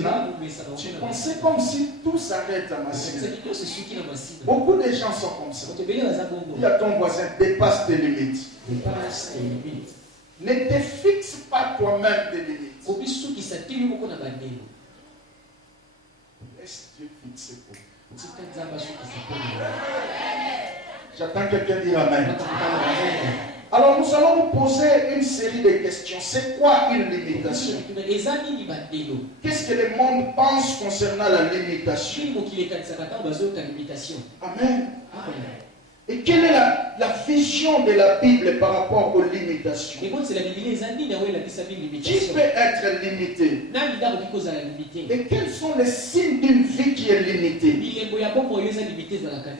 Masina, tu pensais comme si tout s'arrête à Masina. Beaucoup de gens sont comme ça. Dis à ton voisin, dépasse tes limites. Ne te fixe pas toi-même des limites. Laisse Dieu fixer pour toi. J'attends quelqu'un dire Amen. Alors nous allons nous poser une série de questions. C'est quoi une limitation? Qu'est-ce que le monde pense concernant la limitation? Amen. Et quelle est la vision de la Bible par rapport aux limitations? Qui peut être limité? Et quels sont les signes d'une vie qui est limitée?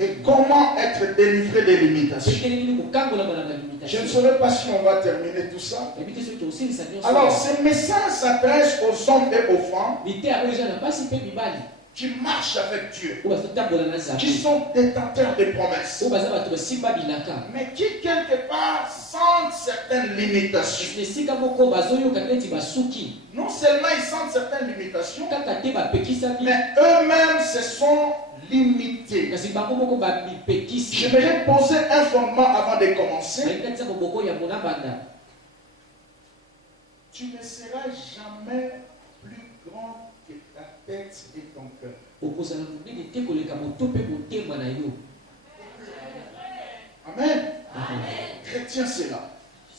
Et comment être délivré des limitations? Je ne saurais pas si on va terminer tout ça. Alors, ce message s'adresse aux hommes et aux femmes qui marchent avec Dieu, qui sont détenteurs de promesses, mais qui quelque part sentent certaines limitations. Non seulement ils sentent certaines limitations, mais eux-mêmes se sont limités. J'aimerais poser un fondement avant de commencer. Tu ne seras jamais plus grand que ta tête et ton cœur. Amen. Chrétien, c'est là.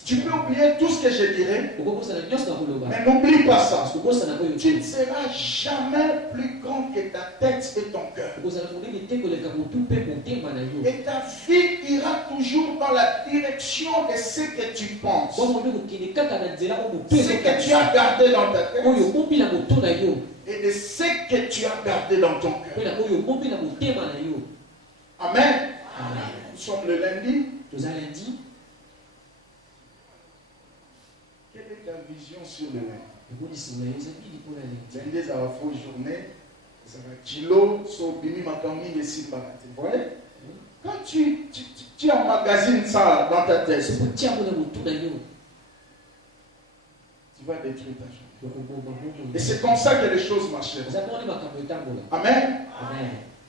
Tu peux oublier tout ce que je dirais, mais n'oublie pas ça. Tu ne seras jamais plus grand que ta tête et ton cœur. Et ta vie ira toujours dans la direction de ce que tu penses. Ce que tu as gardé dans ta tête et de ce que tu as gardé dans ton cœur. Amen. Nous sommes le lundi. Quelle est ta vision sur le lundi? Lundi, ça va faire une journée. Ça va kilo, sobini, makami, et si barate. Vous voyez? Quand tu emmagasines ça dans ta tête, tu vas détruire ta journée. Et c'est comme ça que les choses marchent. Amen.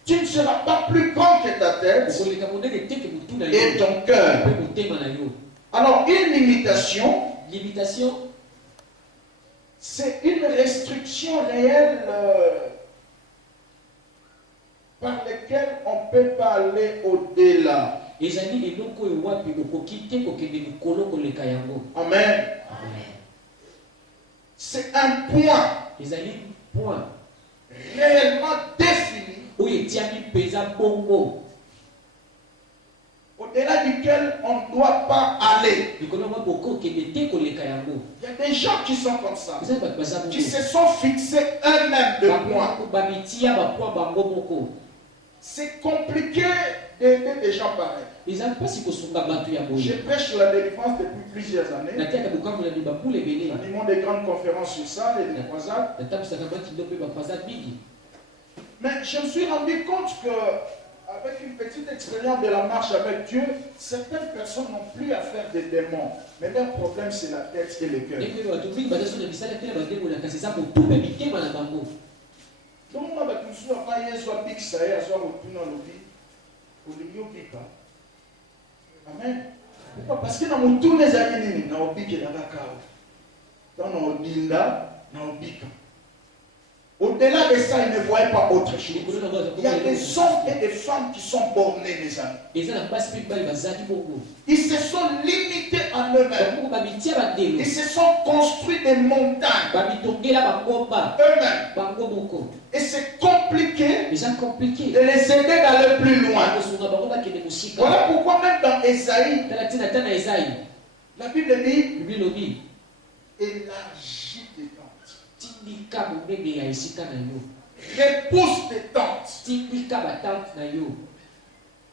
Tu ne seras pas plus grand que ta tête et ton cœur. Alors, une limitation, c'est une restriction réelle par laquelle on ne peut pas aller au-delà. Amen. C'est un point réellement défini au-delà duquel on ne doit pas aller. Il y a des gens qui sont comme ça, qui se sont fixés eux-mêmes de points. C'est compliqué d'aider des gens pareils. Je prêche la délivrance depuis plusieurs années. Nous animons des grandes conférences sur ça, et des croisades. Mais je me suis rendu compte que avec une petite expérience de la marche avec Dieu, certaines personnes n'ont plus à faire des démons. Mais leur problème, c'est la tête et le cœur. Amen. Pourquoi? Parce que dans mon tour, les amis, dans au-delà de ça, ils ne voyaient pas autre chose. Il y a des hommes et des femmes qui sont bornés, mes amis. Ils se sont limités en eux-mêmes. Ils se sont construits des montagnes eux-mêmes. Et c'est compliqué de les aider d'aller plus loin. Voilà pourquoi même dans Ésaïe, la Bible dit élargis tes tentes. Repousse tes tentes.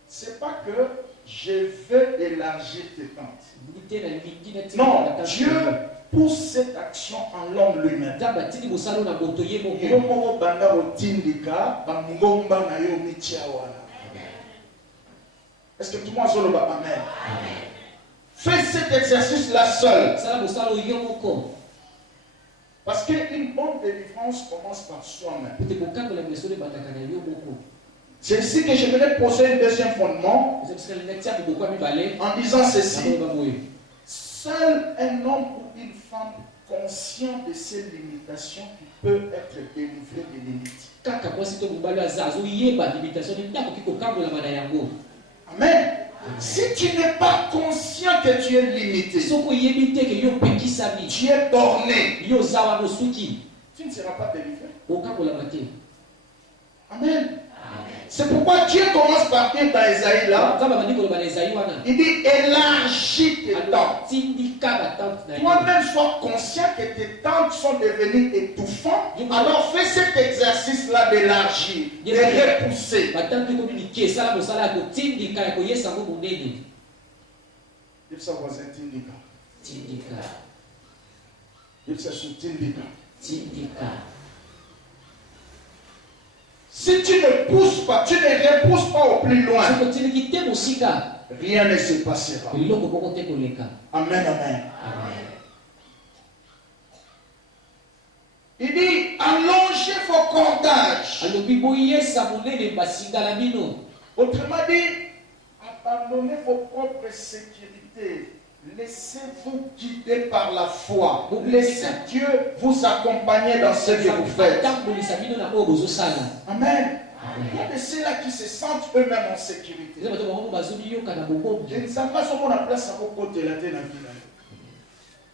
C'est pas que je veux élargir tes tentes. Non, Dieu pousse cette action en l'homme lui-même. Est-ce que tout le monde se le bat? Amen. Fais cet exercice-là seul. Parce qu'une bonne délivrance commence par soi-même. C'est ici que je voulais poser un deuxième fondement en disant ceci. Seul un homme ou une femme conscient de ses limitations qui peut être délivré de l'iniquité. Amen. Si tu n'es pas conscient que tu es limité, tu es borné, tu ne seras pas délivré. Amen. C'est pourquoi Dieu commence par dire dans Esaïe là, il dit élargis tes tentes. Toi-même sois conscient que tes tentes sont devenues étouffantes. Alors fais cet exercice là d'élargir, de repousser. Dis sa voisin Tindika. Dis sa sous Tindika. Si tu ne pousses pas, tu ne repousses pas au plus loin, rien ne se passera. Amen, amen. Il dit, allongez vos cordages. Autrement dit, abandonnez vos propres sécurités. Laissez-vous guider par la foi. Laissez Dieu vous accompagner dans ce que vous faites. Amen. Il y a de ceux-là qui se sentent eux-mêmes en sécurité.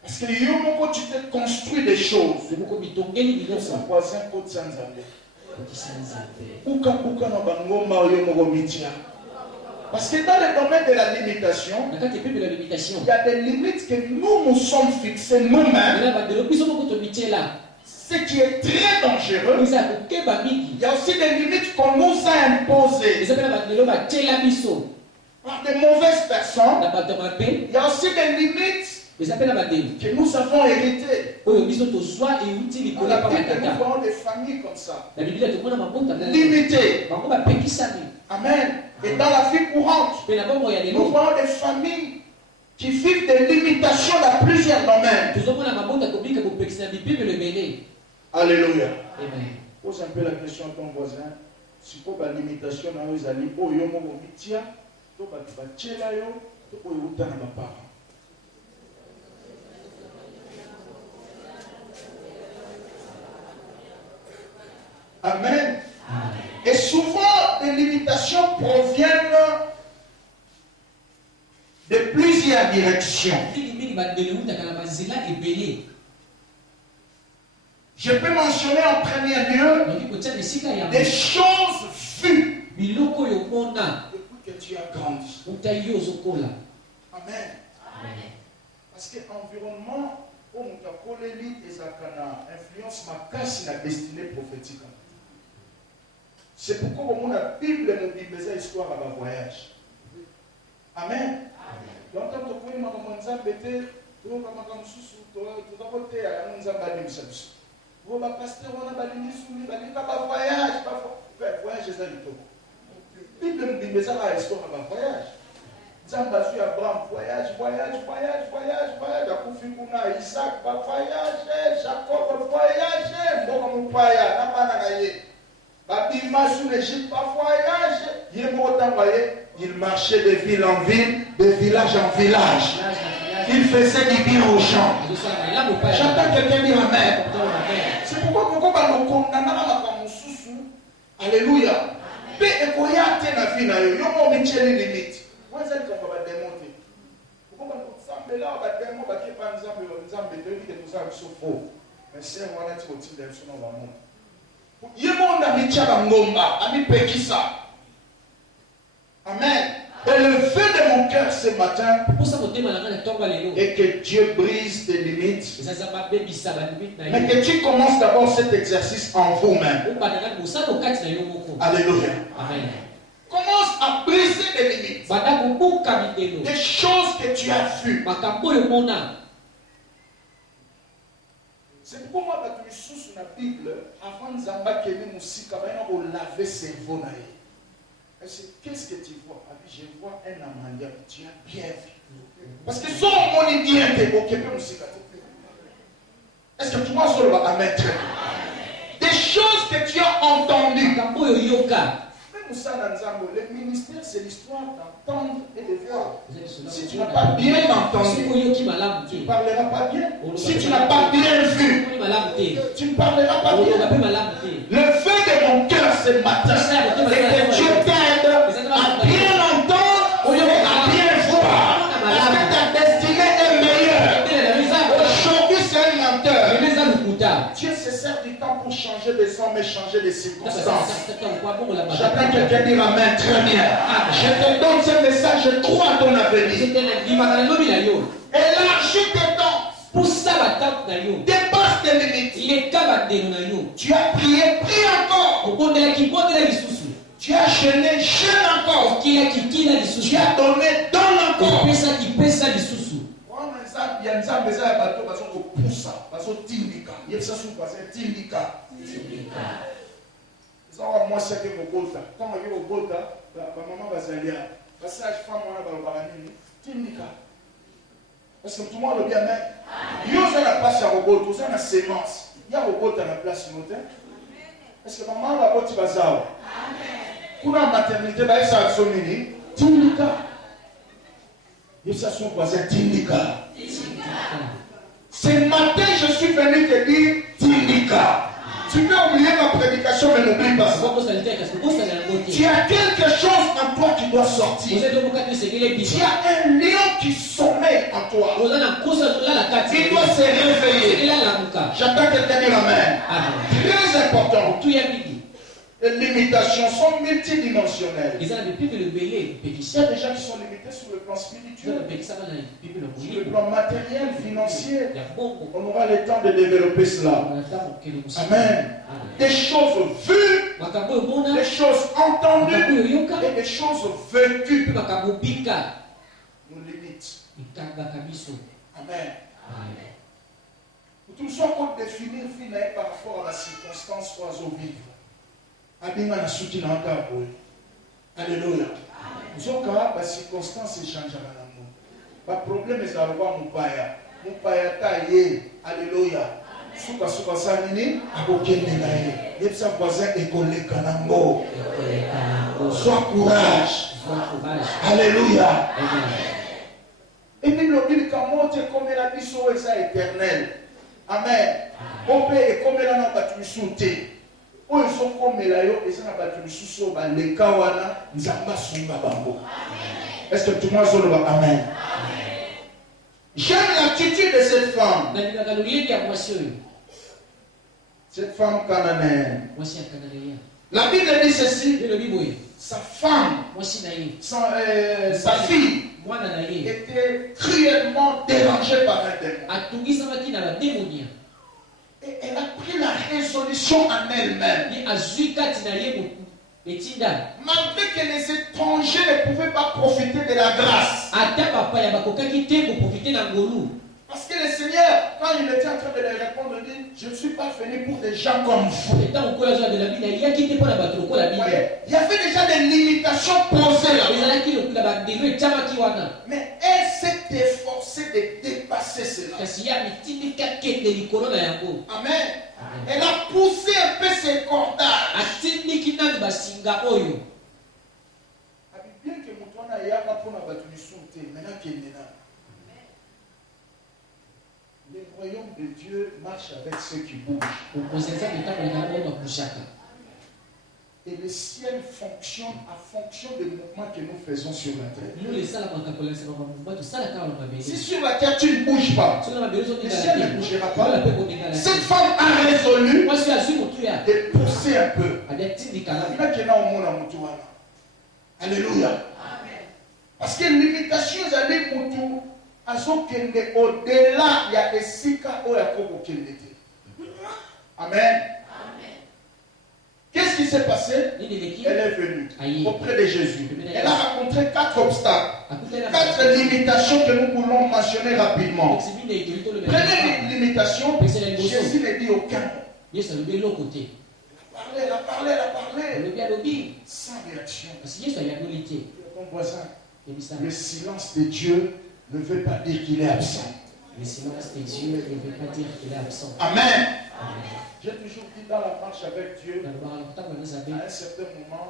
Parce que tu te construis des choses. Parce que dans le domaine de la limitation, il y a des limites que nous sommes fixés nous-mêmes. Ce qui est très dangereux. Il y a aussi des limites qu'on nous a imposées par de mauvaises personnes. Il y a aussi des limites que nous avons héritées. On a dit que nous voyons des familles comme ça. Limitées. Amen. Et dans la vie courante, nous voyons des familles qui vivent des limitations dans plusieurs domaines. Alléluia. Pose un peu la question à ton voisin. Si tu as une limitation dans les amis, tu as Amen. Et souvent, les limitations proviennent de plusieurs directions. Je peux mentionner en premier lieu des choses vues depuis que tu as grandi. Amen. Parce que l'environnement, pour influence ma casse la destinée prophétique. C'est pourquoi la Bible nous dit des histoires à ma voyage. Amen. Donc, quand tu as pasteur, on a voyage. Voyage, c'est la Bible nous dit des histoires à ma voyage. Zambasu Abraham, voyage. Akufikuna Isaac, voyage. Jacob, voyage. Babima sous l'Égypte, voyage. Il marchait de ville en ville, de village en village. Il faisait du bien aux gens. J'entends quelqu'un dire Amen. C'est pourquoi nous condamnons alléluia. Mais écoyate na vie na yo, yo mo micheli limite. Moi ça dit qu'on va démonter. Pourquoi nous semble là on va démonter ba ki pa nzambe de que nous avons sofo. Mais c'est moi là tu continue de son va monde. Yemo na michaba ngomba, ami pekisa. Amen. Et le feu de mon cœur ce matin est que Dieu brise tes limites. Mais que tu commences d'abord cet exercice en vous-même. Alléluia. Amen. Commence à briser des limites. Des choses que tu as vues. C'est pourquoi moi, quand je suis sur la Bible, avant de laver ses veaux. Qu'est-ce que tu vois? Je vois un amanda, tu as bien vu. Parce que son monde est bien, tu es occupé. Est-ce que tout le monde se lève? Amen. Des choses que tu as entendues. Le ministère, c'est l'histoire d'entendre et de voir. Si tu n'as pas bien entendu, tu ne parleras pas bien. Si tu n'as pas bien vu, tu ne parleras pas bien. Le feu de mon cœur ce matin, c'est que Dieu t'aide à bien entendre et à bien voir. Parce que ta destinée est meilleure. Aujourd'hui, c'est un menteur. Dieu se sert du temps pour changer des hommes et changer des circonstances. J'attends quelqu'un dire Amen. Très bien. Je te donne ce message, je crois à ton avenir. Élargis tes temps. Dépasse tes limites. Tu as prié, prie encore. Tu as jeûné, jeûne encore. Tu as donné, donne encore. Il y a un besoin de bateau parce qu'on pousse, parce qu'on tindika. Il y a ça sous parce que tindika. Ça va moi c'est que Bogota. Quand on est au Bogota, la maman va s'allier. Passage femme on a balanini tindika. Parce que tout le monde le bien même. Il y a la place à Bogota, ça la sémence. Il y a Bogota à la place matin. Est-ce que maman va porter bazar? Amen. Pour la maternité, bah ça a sonné tindika. Et ça son voisin tindika. Ce matin, je suis venu te dire tindika. Tu peux oublier ma prédication, mais n'oublie pas ça. Tu as quelque chose en toi qui doit sortir. Tu as un lion qui sommeille en toi. Il doit se réveiller. J'attends quelqu'un dire Amen. Très important. Les limitations sont multidimensionnelles. Il y a des gens qui sont limités sur le plan spirituel, sur le plan matériel, financier. On aura le temps de développer cela. Amen. Des choses vues, des choses entendues et des choses vécues nous limitent. Amen. Pour tout ça qu'on définit par rapport à la circonstance oiseau vivre. Alléluia. Zoka, la circonstance change à l'amour. Le problème est d'avoir mon paya. Mon paya taillé. Alléluia. Souka souka sanini, abokende nae. Yepsa voisin écolé kanango. Sois courage. Alléluia. Et puis le dit que comme la biso est éternelle. Amen. On peut et comme la n'a pas sauté. Est-ce que tout le monde dit Amen? J'aime l'attitude de cette femme. Cette femme cananéenne. La Bible dit ceci. Sa femme, sa fille, était cruellement dérangée par un démon. Et elle a pris la résolution en elle-même. Malgré que les étrangers ne pouvaient pas profiter de la grâce. Parce que le Seigneur, quand il était en train de leur répondre, il dit, je ne suis pas venu pour des gens comme vous. Il y avait déjà des limitations posées là. Mais elle s'est efforcée de dépasser cela. Amen. Elle a poussé un peu ses cordages. Bien que Moutouana y a pour la battu maintenant qu'il est là. Le royaume de Dieu marche avec ceux qui bougent. Et le ciel fonctionne en fonction des mouvements que nous faisons sur la terre. Si sur la terre tu ne bouges pas, le ciel ne bougera pas. Cette femme a résolu de pousser un peu. Alléluia. Parce que l'imitation d'aller Moutou, au-delà, il y a des sika où il y a Amen. Qu'est-ce qui s'est passé? Elle est venue auprès de Jésus. Elle a rencontré 4 obstacles, 4 limitations que nous voulons mentionner rapidement. Première limitation, Jésus ne dit aucun. Elle a parlé. Sans réaction. Ton voisin, le silence de Dieu ne veut pas dire qu'il est absent. Le silence des dieux ne veut pas dire qu'il est absent. Amen. J'ai toujours dit dans la marche avec Dieu, à un certain moment,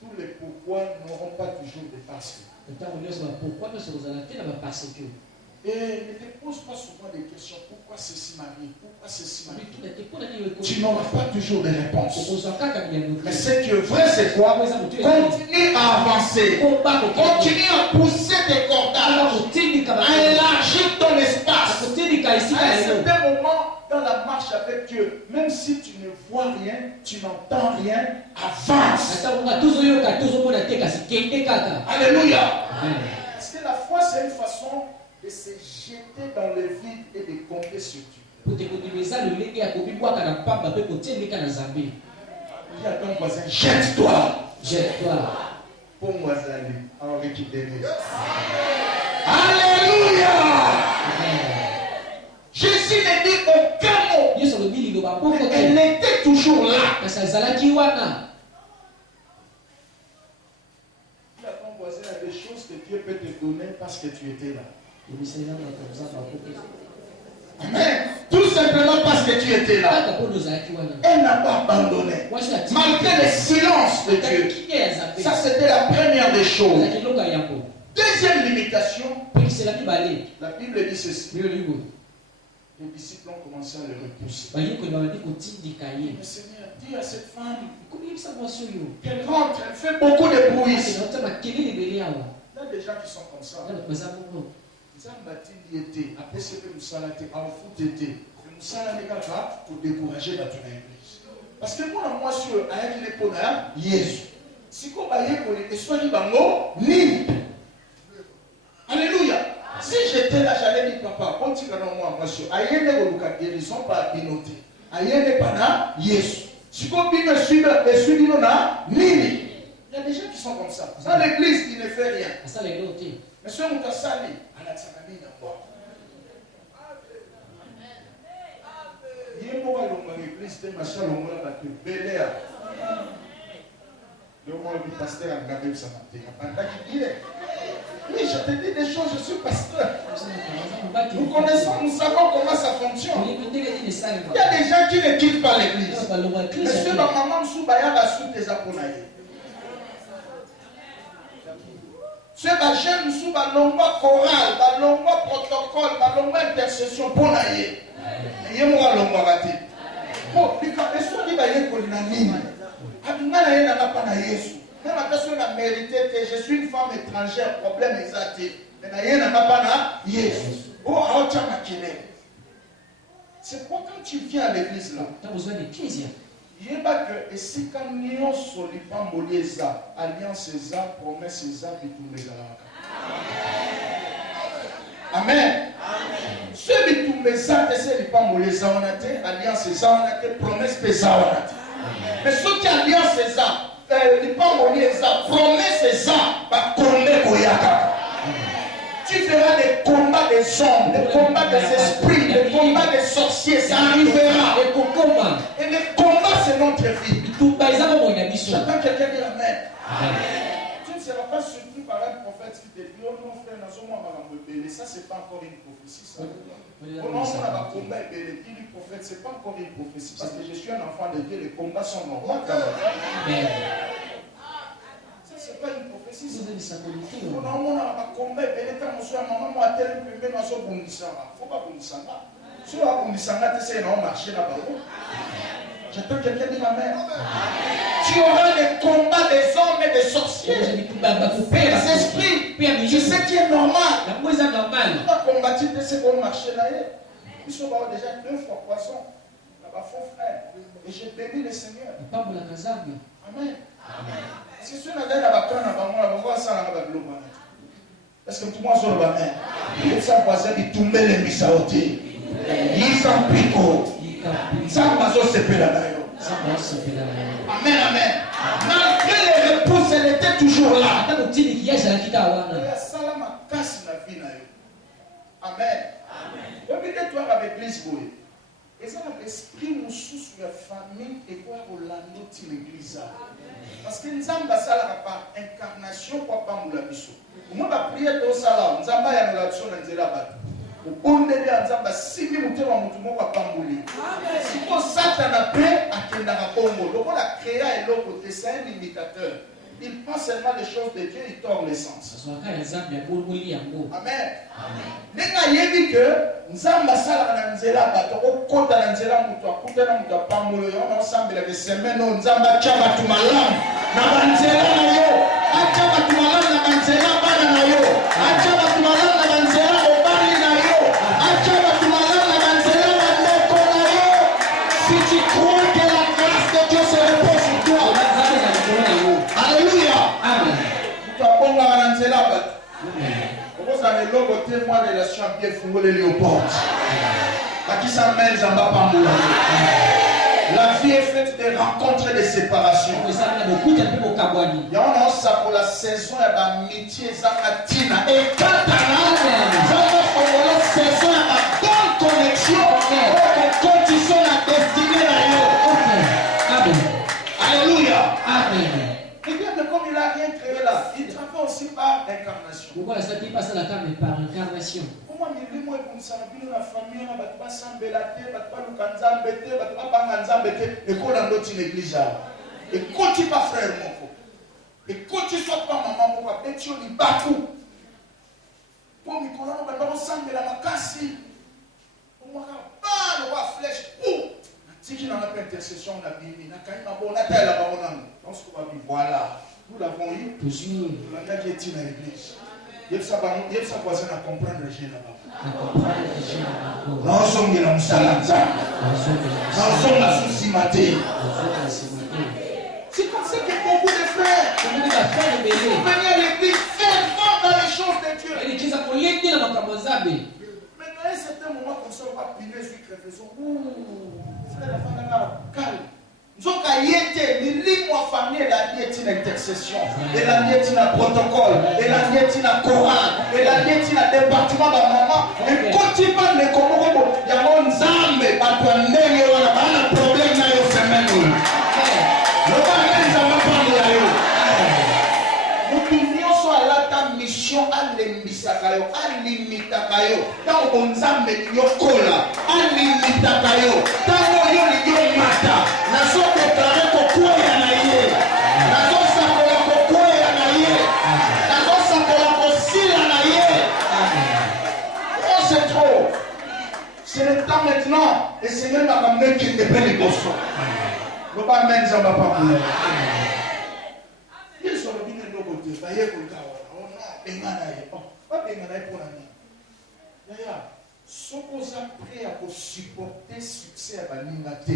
tous les pourquoi n'auront pas toujours de parce que. Et ne te pose pas souvent des questions. Pourquoi ceci m'arrive? Pourquoi ceci m'arrive? Tu n'auras pas toujours des réponses. Mais ce qui est vrai, c'est quoi? Continue à avancer. Continue à pousser tes cordages. À élargir ton espace. À un certain moment, dans la marche avec Dieu, même si tu ne vois rien, tu n'entends rien, avance. Alléluia. Parce que la foi, c'est une façon de se jeter dans le vide et de compter sur Dieu. Dis à ton voisin, jette-toi. Jette-toi. Pour moi, en récupérer. Alléluia. Jésus ne dit aucun mot. Elle était toujours là. Dis à ton voisin, il y a des choses que Dieu peut te donner parce que tu étais là. Amen. Tout simplement parce que tu étais là. Elle n'a pas abandonné. Malgré le silence de Dieu. Ça, c'était la première des choses. Deuxième limitation. La Bible dit ceci. Les disciples ont commencé à le repousser. Le Seigneur dit à cette femme qu'elle rentre, elle fait beaucoup de bruit. Il y a des gens qui sont comme ça. Pour décourager la église. Parce que moi, je suis avec les ponards, Jésus. Si vous voyez pour les soins bango, ni. Alléluia. Si j'étais là, j'allais dire, papa, quand tu vas dans moi, monsieur, aïe ne vous guérison pas binoté. Aïe ne pas na, Jésus. Si vous bino suivre, et suivre na, ni. Il y a des gens qui sont comme ça. Dans l'église, il ne fait rien. Mais si on t'a sali, à la tsanami n'a pas. Il y a un moment où l'église de machin, on va la Béléa. Le moment où le pasteur a regardé sa matin. Oui, je te dis des choses, je suis pasteur. Nous connaissons, nous savons comment ça fonctionne. Il y a des gens qui ne quittent pas l'église. Mais ceux dans maman Soubaya va sous tes apponaïs. Ceux qui j'aime sous balongwa chorale, balongwa protocole, balongwa intercession pour naïe. Mais il y a moi longwa raté. Bon, les gens qui va y être na nini. Aduna na yena pas na Yesu. Même la personne a mérité que je suis une femme étrangère, problème exact. Mais na yena pas na Yesu. Oh, aocha makile. C'est pourquoi quand tu viens à l'église là, tu as besoin de pieds. Il y a que si quand nous sommes alliance eza, promesse eza, Amen. Ce bitumeza, c'est pas moleza, on a été alliance eza, on a été promesse pesa, on a été. Mais ce qui alliance eza, pas moleza, promesse eza, va tomber koyaka. Tu verras des combats des hommes, des combats des esprits, des combats des sorciers, ça arrivera. Et les combats, c'est notre vie. J'attends quelqu'un dire Amen. Tu ne seras pas surpris par un prophète qui te dit, oh mon frère, ça, c'est pas encore une prophétie. Ça. Oh non, on a un combat, dit du prophète, c'est pas encore une prophétie. Parce que je suis un enfant de Dieu, les combats sont normaux quand même. C'est pas une prophétie. On a un combat, quand on soit maman, moi, tel que même on bondissanga. Faut pas bondissanga. Si on a bondissanga, tu sais, on marche là-bas. J'attends quelqu'un dire Amen. Tu auras des combats des hommes et des sorciers. Des esprits. Tu sais qui est normal. Tu vas combattre ce bon marché là. Ils sont déjà 2 fois poisson. Là-bas, faux frère. Et je bénis le Seigneur. Amen. Si tu n'as pas est-ce que tout le monde se le Amen? Il s'est passé de tomber les misaotés. Il s'en pico. Ça m'a se fait là. Amen, amen. Malgré les repousses, elle était toujours là. Amen. Toi avec l'église. Et ça, l'esprit nous sous la famille et quoi pour l'annoncer l'église. Parce que nous avons par incarnation, quoi pas nous la biso. Nous avons prié tout ça là, nous avons la relation dans la bataille. obondeli ya nzambe asimbi motema motu moko apamboli siko satana mpe akendaka bongo lokola créa eloko te, c'est un imitateur. Il pense seulement les choses de Dieu, il tord l'essence. Amen. Nenga yebi que nzamba sala na nzela bato okota na nzela mutu akuta na mutu apamolo yo na osambela ke semeno nzamba chaba tumalam na banzela na yo achaba tumalam na banzela bana na yo achaba tumalam na banzela obali na yo achaba tumalam na banzela bandeko na yo. Si tu crois que la grâce de Dieu se repose sur toi, alléluia, amen. Mutu aponga na nzela bato ça ne logo témoin de la champion fungole léopard. Qui s'amène la vie est faite de rencontres et de séparations. Il y a ça pour la saison et l'amitié Zanatina et Katana. La saison et la bonne connexion pour condition la destinée d'ailleurs. Alléluia. Amen. Regarde comme il n'a rien créé là. Il travaille aussi par incarnation. Pourquoi est-ce qu'il passe à la carne par incarnation? Comment il dit moi comme ça la famille on va pas s'embêter, va pas nous canzambete, va pas canzambete et qu'on a d'autres église là. Et continue pas frère mon frère. Et continue soit pas maman pour pas bêter ni bakou. Pour me connaître on va pas s'embêter la makasi. On va pas le voir flèche pour si qui n'a pas intercession la Bible, n'a quand même bon la terre là-bas on a. Donc ce qu'on va vivre voilà. Nous l'avons eu. Toujours. La terre qui est dans l'église. Il y a sa voisin à comprendre le gène là-bas. Non, sommes la Moussalanza. Non, sommes la Sousimate. C'est comme ça que beaucoup de frères venir à l'église, faire fort dans les choses de Dieu. Maintenant, à un certain moment, comme ça, on va piner sur création. Frère, la femme calme. Zoka yete ni limu wa famille la diète une intercession et la diète une protocole et la diète une Coran et la diète une département de maman et continue pas les komoko ya nzambe bato ndenge wana bana problème na yo semaine le ba nzambe pa la yo mutu nyonso alata mission alembisaka yo alimitaka yo tango nzambe yokola alimitaka yo tango yo liyo mata nazo déclarer kokoya na ye nazo sakola kokoya na ye nazo sakola kosila na ye. Oh c'est trop, c'est le temps maintenant et Seigneur m'a ramené qu'il te paie les bossos le pas même ça va pas pour ils sont venus de côté baye ko kawa on a bengana ye pas bengana pour la nuit d'ailleurs ce qu'on a prêt à supporter succès à Baningate,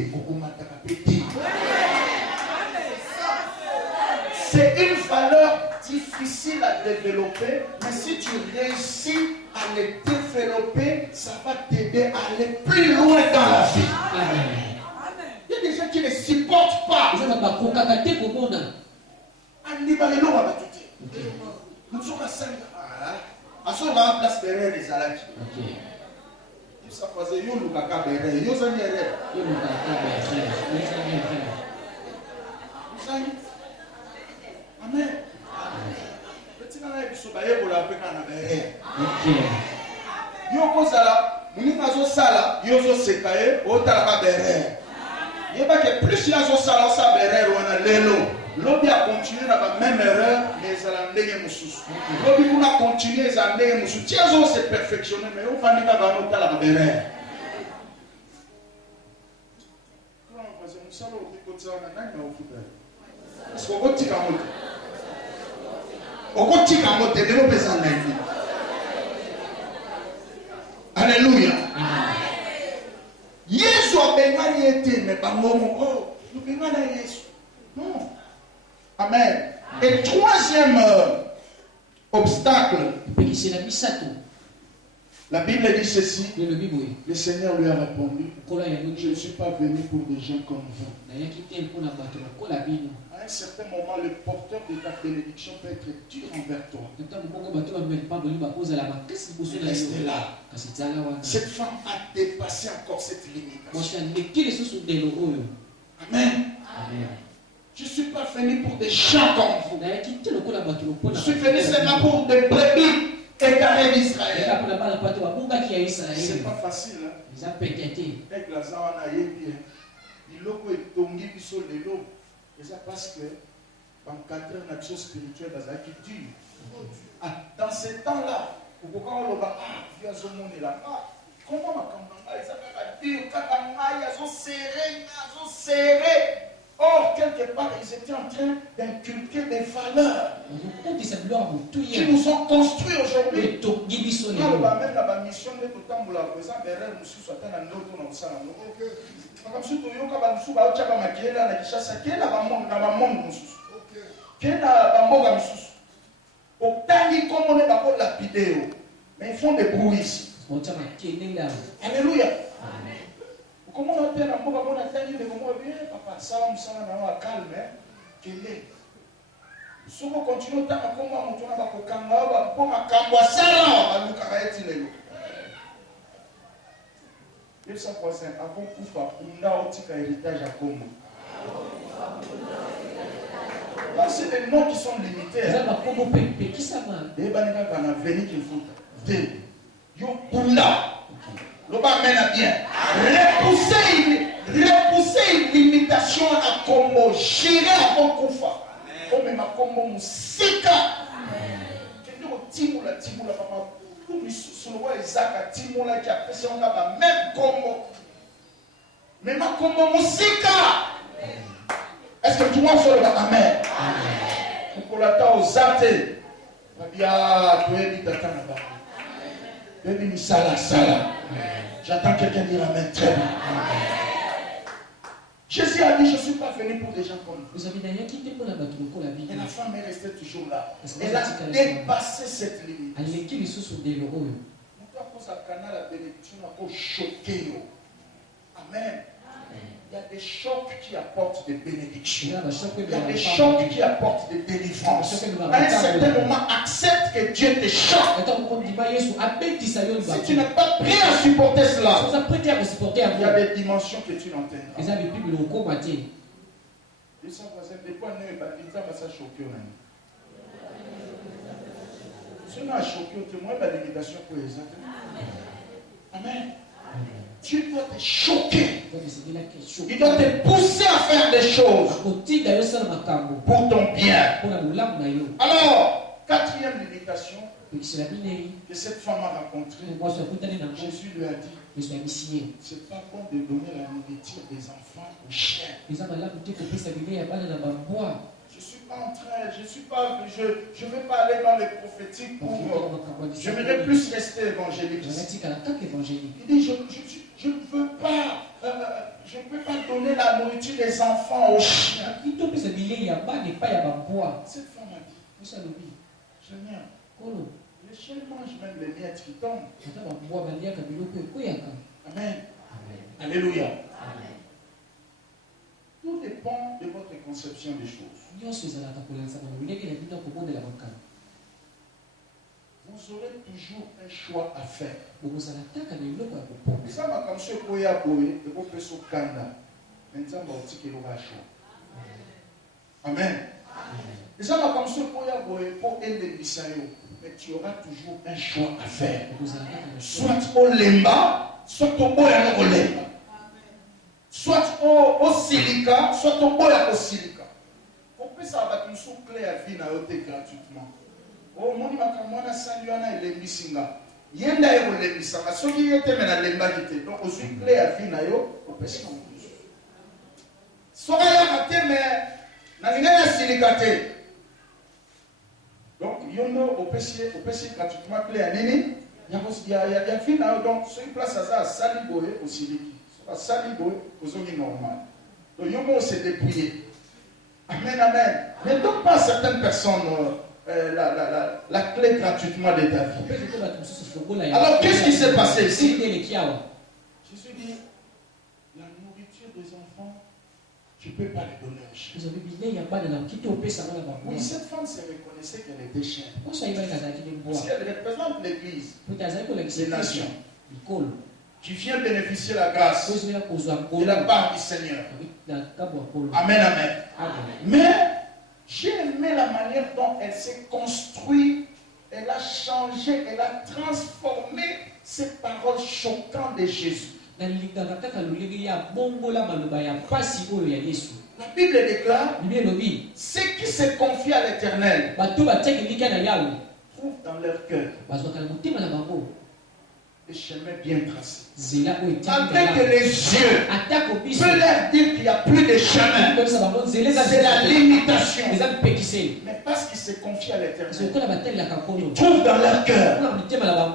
c'est une valeur difficile à développer, mais si tu réussis à les développer, ça va t'aider à aller plus loin dans la vie. Il y a des gens qui ne supportent pas. Ça faisait yo lukaka bere yo zani ere yo lukaka bere yo zani ere amen petit na biso ba yebola pe kana bere yo ko sala muni mazo sala yo zo sekaye o tala ka bere yeba que plus ya zo sala sa bere wana lelo lobi a continuer na ba même erreur mais ça la ndenge mususu lobi kuna continuer za ndenge mususu tiazo se perfectionner mais on va nika ba no tala ba bere comment parce que musalo ko tsana na na ofuta parce que okotika mote de no pesa na ifi. Alléluia. Yesu abengani ete me bangomo oh nous bengana Yesu non. Amen. Et troisième obstacle, la Bible dit ceci. Le Seigneur lui a répondu, je ne suis pas venu pour des gens comme vous. À un certain moment, le porteur de ta bénédiction peut être dur envers toi. Restez là. Cette femme a dépassé encore cette limitation. Amen. Amen. Je ne suis pas venu pour des gens comme vous. Je suis venu seulement pour des brebis. égaré d'Israël. C'est pas facile. Ils ont pété. Avec la Zawana bien. Il loko est tombé sur le lot. Et ça parce que dans 4 ans d'action spirituelle dans la culture. Dans ce temps-là, pourquoi on va via ce monde là? Comment ma campagne ça va dire ils ont serré. Or, quelque part, ils étaient en train d'inculquer des valeurs qui nous ont construits aujourd'hui. Même la mission de tout temps, la présence derrière nous, soit un autre dans ça. Comme si tu yoka bansu ba ocha ba makela na kishasa kela ba monde na ba monde mususu. Kela ba mboga mususu. Otangi comme on est ba ko lapideo. Mais ils font des bruits. Alléluia. Amen. Comment on appelle un mboga mona tangi le momo bien papa salam salam na wa calme kele. Si on continue tant comme on tourne ba ko kanga ba ko makambwa salam ba luka ba eti lelo. Et ça voisin, avant Koufa, on a aussi un héritage à Congo. Là, c'est des noms qui sont limités. Et ben, il y a un venu qui faut. Yo Poula. Le bas mène bien. Repousser une limitation à Congo. Gérer avant Koufa. Comme ma Congo Moussika. Timula, papa. Sur le roi Isaac a Timola qui a fait on a même Congo. Mais ma Congo Moussika. Est-ce que tout le monde fait le amen? Pour la temps aux athées. Bien, tu es dit Tatanaba. Tu es dit Sala. J'attends quelqu'un dire amen. Très bien. Jésus a dit, je ne suis pas venu pour des gens comme vous. Et la femme est restée toujours là. Elle a dépassé cette limite. Amen. Il y a des chocs qui apportent des bénédictions. Il y a des chocs qui apportent des délivrances. À un certain moment, accepte que Dieu te choque. Si tu n'es pas prêt à supporter cela, il y a des dimensions que tu n'entendras. Amen. Dieu doit te choquer. Il doit te pousser à faire des choses pour ton bien. Alors, quatrième limitation que cette femme a rencontrée, Jésus lui a dit, c'est pas bon de donner la nourriture des enfants aux chiens. Je ne vais pas aller dans les prophétiques pour. J'aimerais plus rester évangélique. Il dit, je ne veux pas. Je ne peux pas donner la nourriture des enfants aux chiens. Cette femme a dit, Seigneur, les chiens mangent même les miettes qui tombent. Amen. Alléluia. Amen. Tout dépend de votre conception des choses. Vous aurez toujours un choix à faire. Amen. Mais tu auras toujours un choix à faire. Soit au lemba, soit au boya au lemba. Soit au silica, soit au boya au silica. On peut savoir que nous clé à vie gratuitement. Oh, mon makamwana saliana et l'embisinga. Yenda et le lembisanga. Ce qui était maintenant l'embagité. Donc, on suit clé à vie nayo, on peut s'en plus. Soraya maté, mais n'a silicate. Donc, yono, on peut s'y gratuitement clé à nini. Il y a vie nayo. Donc, sur une place à ça, saliboé au siliki. Saliboé aux zones normales. Donc, yono, on s'est dépouillé. Amen, amen. Ne donne pas à certaines personnes. La clé gratuitement de ta vie. Alors, qu'est-ce qui s'est passé ici? Jésus dit, la nourriture des enfants, tu ne peux pas les donner aux chiens. Oui, cette femme se reconnaissait qu'elle était chien. Parce qu'elle représente l'Église, les nations. Tu viens bénéficier de la grâce de la part du Seigneur. Amen, amen. Mais j'ai aimé la manière dont elle s'est construite elle a changé, elle a transformé ces paroles choquantes de Jésus. La Bible déclare, ceux qui se confient à l'Éternel trouvent dans leur cœur des chemins bien tracés. Avec les yeux, peut leur dire qu'il n'y a plus de chemin. C'est la limitation. Mais parce qu'ils se confient à l'Éternel, ils trouvent dans leur cœur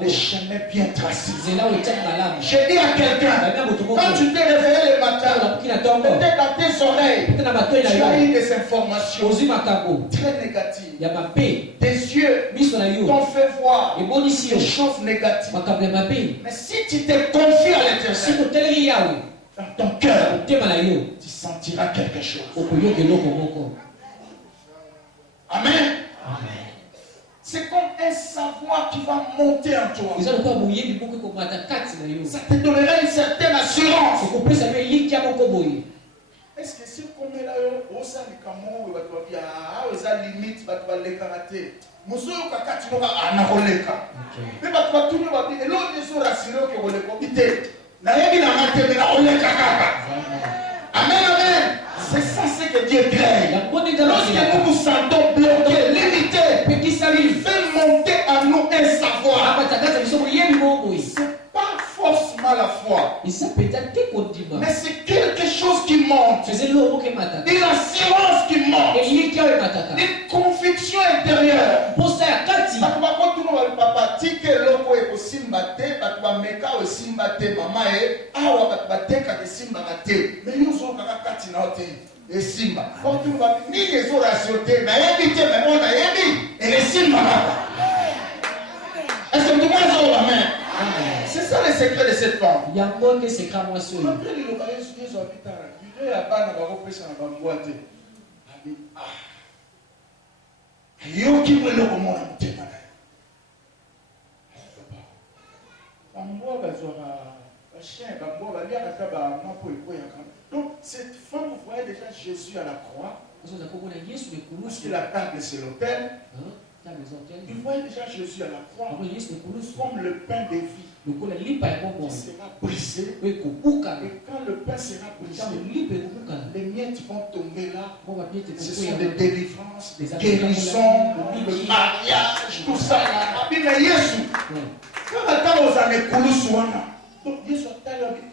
des chemins bien tracés. J'ai dit à quelqu'un, quand tu t'es réveillé le matin, peut-être dans tes oreilles, tu as eu des informations très négatives. Tes yeux t'ont fait voir des choses négatives. Mais si tu te confies à l'Éternel, dans ton cœur, tu sentiras quelque chose. Amen. C'est comme un savoir qui va monter en toi. Ça te donnera une certaine assurance. Est-ce que si on est là, on s'en est comme on va limite, on va les karaté. Musoyo kakati noka anakoleka. Mais ba kwa tuni ba bi elo yeso rasiro ke wole ko bite. Na yebi na mateme na oleka kaka. Amen, amen. C'est ça ce que Dieu crée. Lorsque nous nous sentons bloqués, limités, il fait monter en nous un savoir. C'est pas forcément la foi. Mais c'est quelque chose qui monte. Une assurance qui monte. Une conviction intérieure. Et Simba. Quand tu vas ni les autres rationner, n'a évité, mais on a évité. Et les Simba. Est-ce que tout le monde est en main? C'est ça le secret de cette femme. Il y a un bon secret à moi seul. Après, les locaux, ils ont habité à la ville. Il y a pas de représentation dans la boîte. Yo qui veut le comment on a donc cette femme, vous voyez déjà Jésus à la croix. Parce que la table c'est l'autel. Vous voyez déjà Jésus à la croix comme le pain de vie. Qui sera brisé. Et quand le pain sera brisé, les miettes vont tomber là. Ce sont des délivrances, des guérisons, le mariage, tout ça. Mais Jésus, quand vous avez donc Jésus a dit,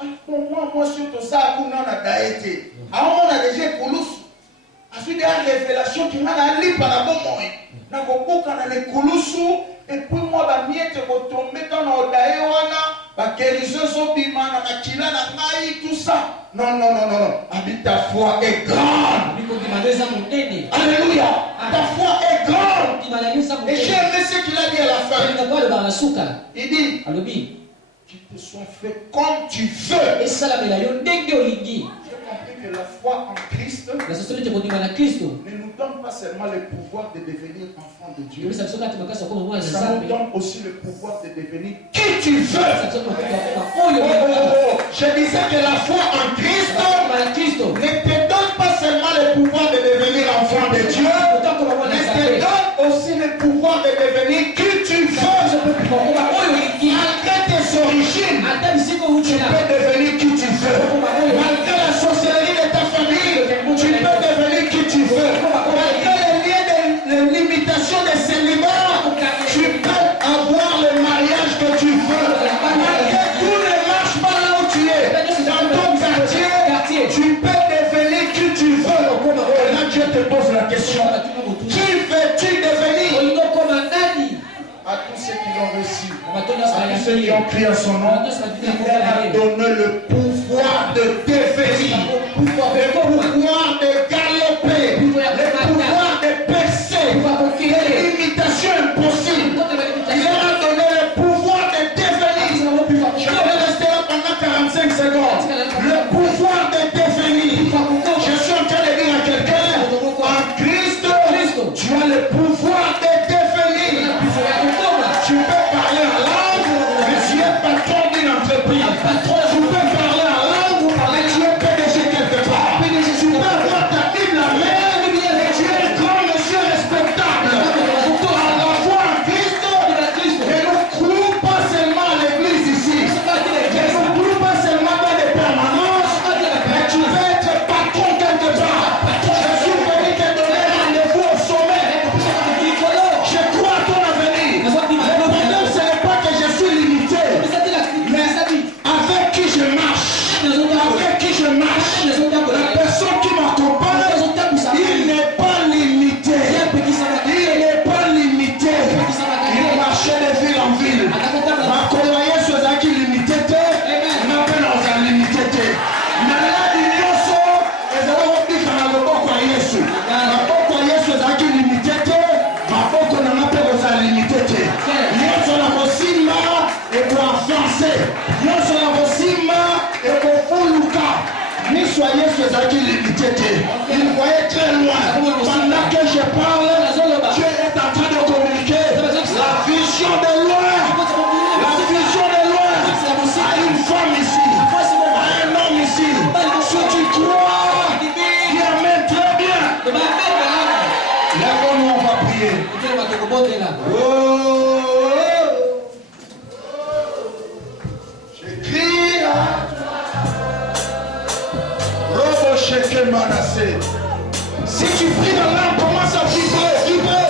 moi, surtout ça, on a daïté. Alors, on a déjà Kouloussou. Ensuite, il y a une révélation qui m'a dit par la bonne moyen. Donc, on a les Kouloussou, et puis moi, la miette est retombée dans le daïwana, la guérison, tout ça. Non. Habite ta foi est grande. Alléluia. Ta foi est grande. Et j'ai aimé ce qu'il a dit à la fin. Il dit, qu'il te soit fait comme tu veux. J'ai compris que la foi en Christ ne nous donne pas seulement le pouvoir de devenir enfant de Dieu. Ça nous donne aussi le pouvoir de devenir qui tu veux. Je disais que la foi en Christ ne te donne pas seulement le pouvoir de devenir enfant de Dieu, mais te donne aussi le pouvoir de devenir qui tu veux. Malgré tes origines, tu peux devenir qui tu veux. Malgré la sorcellerie de ta famille, tu peux devenir qui tu veux. Malgré les limitations des célibats, tu peux avoir le mariage que tu veux. Malgré tout ne marche pas là où tu es, dans ton quartier, tu peux devenir qui tu veux. Et là, Dieu te pose la question, qui veux-tu devenir? À tous ceux qui l'ont reçu, à tous ceux qui ont crié à son nom, il a donné le pouvoir de devenir, le pouvoir de galoper, le pouvoir de percer, les limitations impossibles. Il a donné le pouvoir de devenir. Je vais rester là pendant 45 secondes. Le pouvoir de devenir. Je suis en train de dire à quelqu'un, en Christ, tu as le pouvoir de devenir. Tu peux parler en langue, mais tu es patron d'une entreprise. Tu peux parler en langue, mais tu es PDG quelque part. Tu peux avoir ta Bible à main, et tu es grand monsieur respectable. À la foi en Christ, prier. Oh, je crie à toi. Robo Sheke Manasseh. Si tu pries dans l'âme, commence à vibrer, vibrer.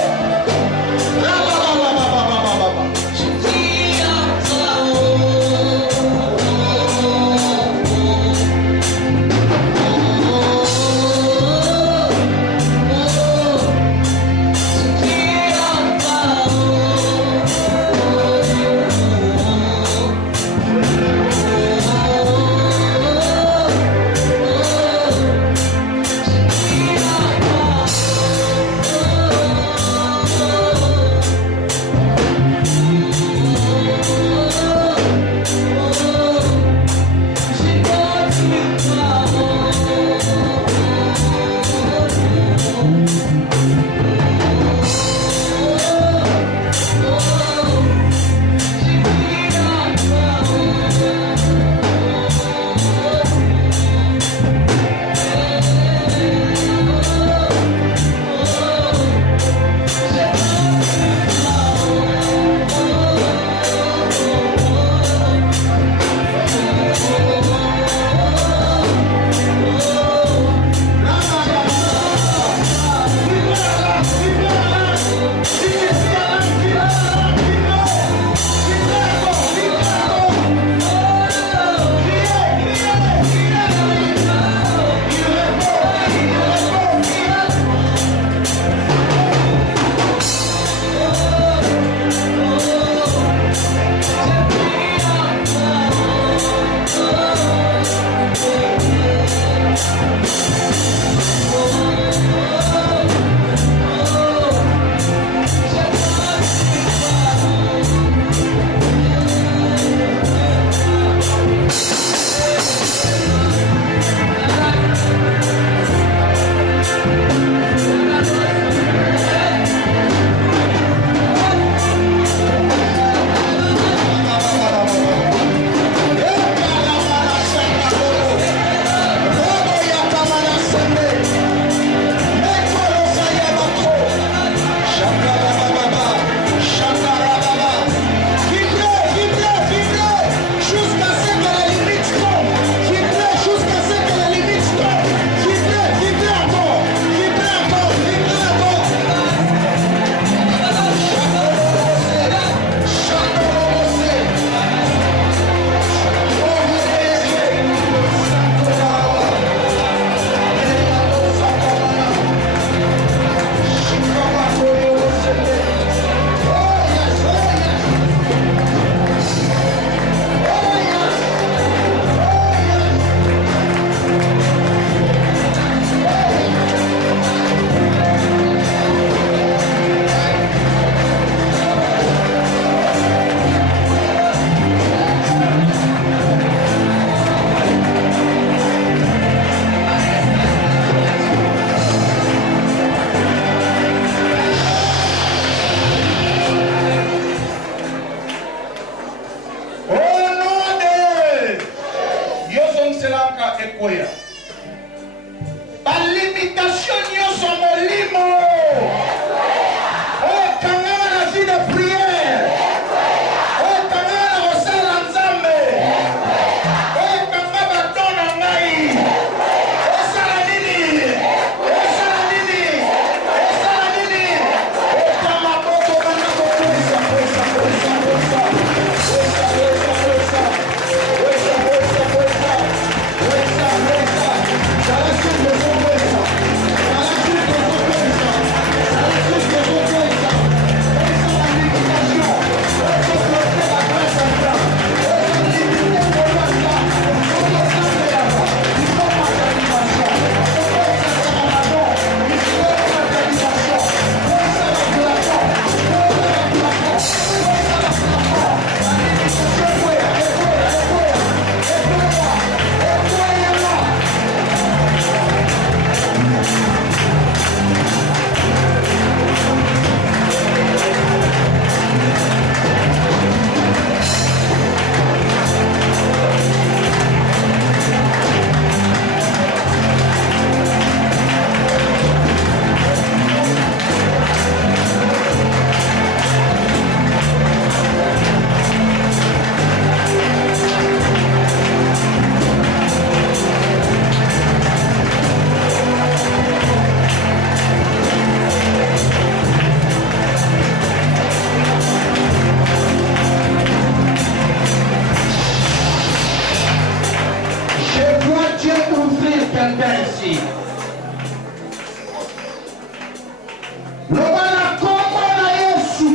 Lobana kombo na Yesu.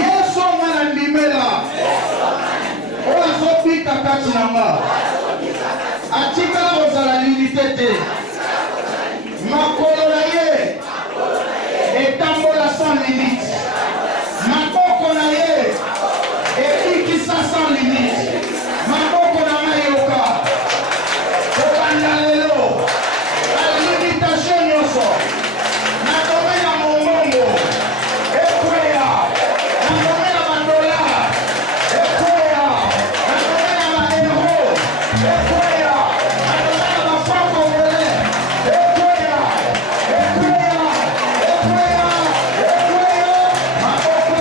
Yesu ngana ndimela. Ola sopika kati nanga. Atika ozala limité te. Makolo na ye. Etambola sans limite. Maboko na ye. Ekikisa sans limite. Maboko na mayoka. Obanda lelo. La limitation nyonso. Na domaine ya mongongo. Ekweya. Na domaine ya madola. Ekweya. Na domaine ya mahero. Ekweya. Na domaine ya mafako ngele. Ekweya. Ekweya. Ekweya. Ekweya. Maboko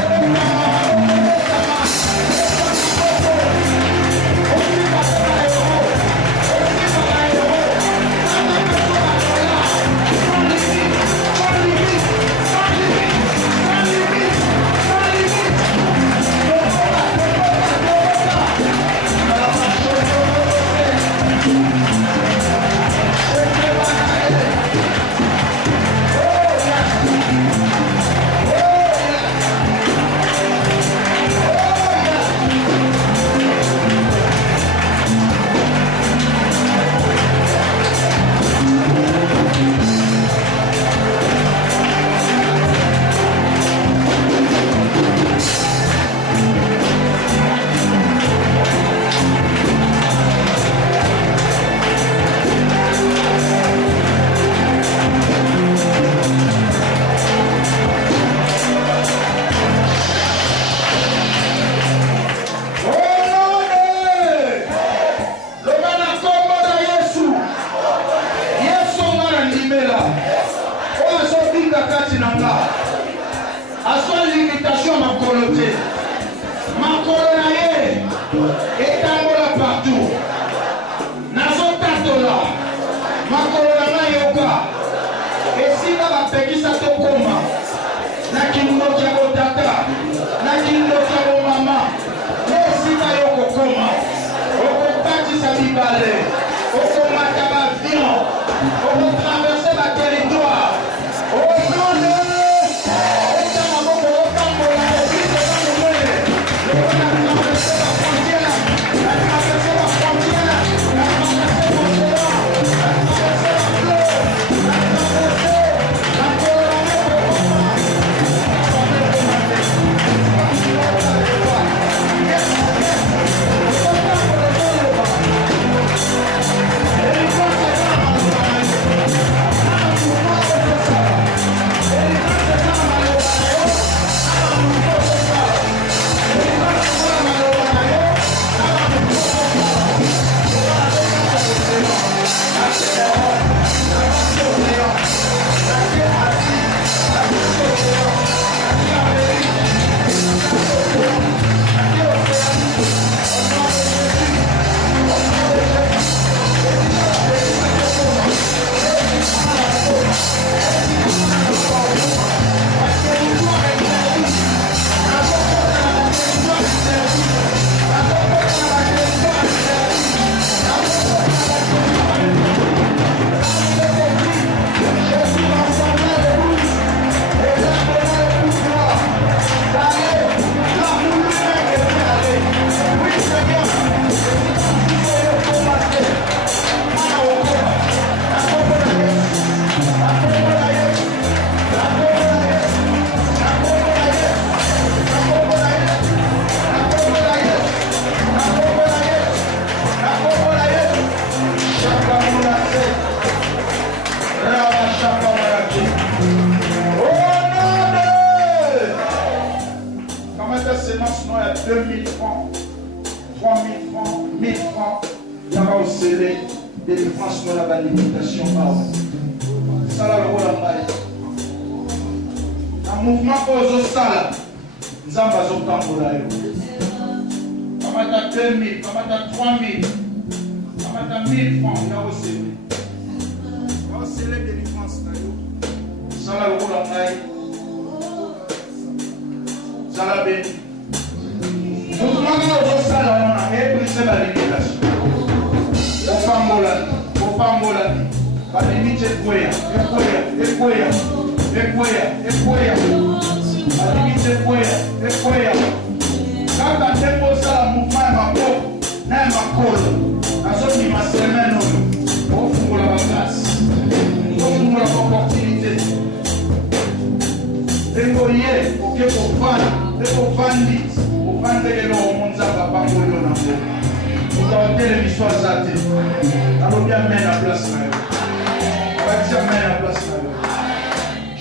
Opambola, pas limite,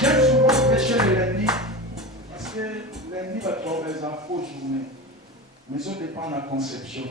J'aime souvent prêcher le lundi parce que lundi va trouver des infos journée. Mais ça dépend de la conception.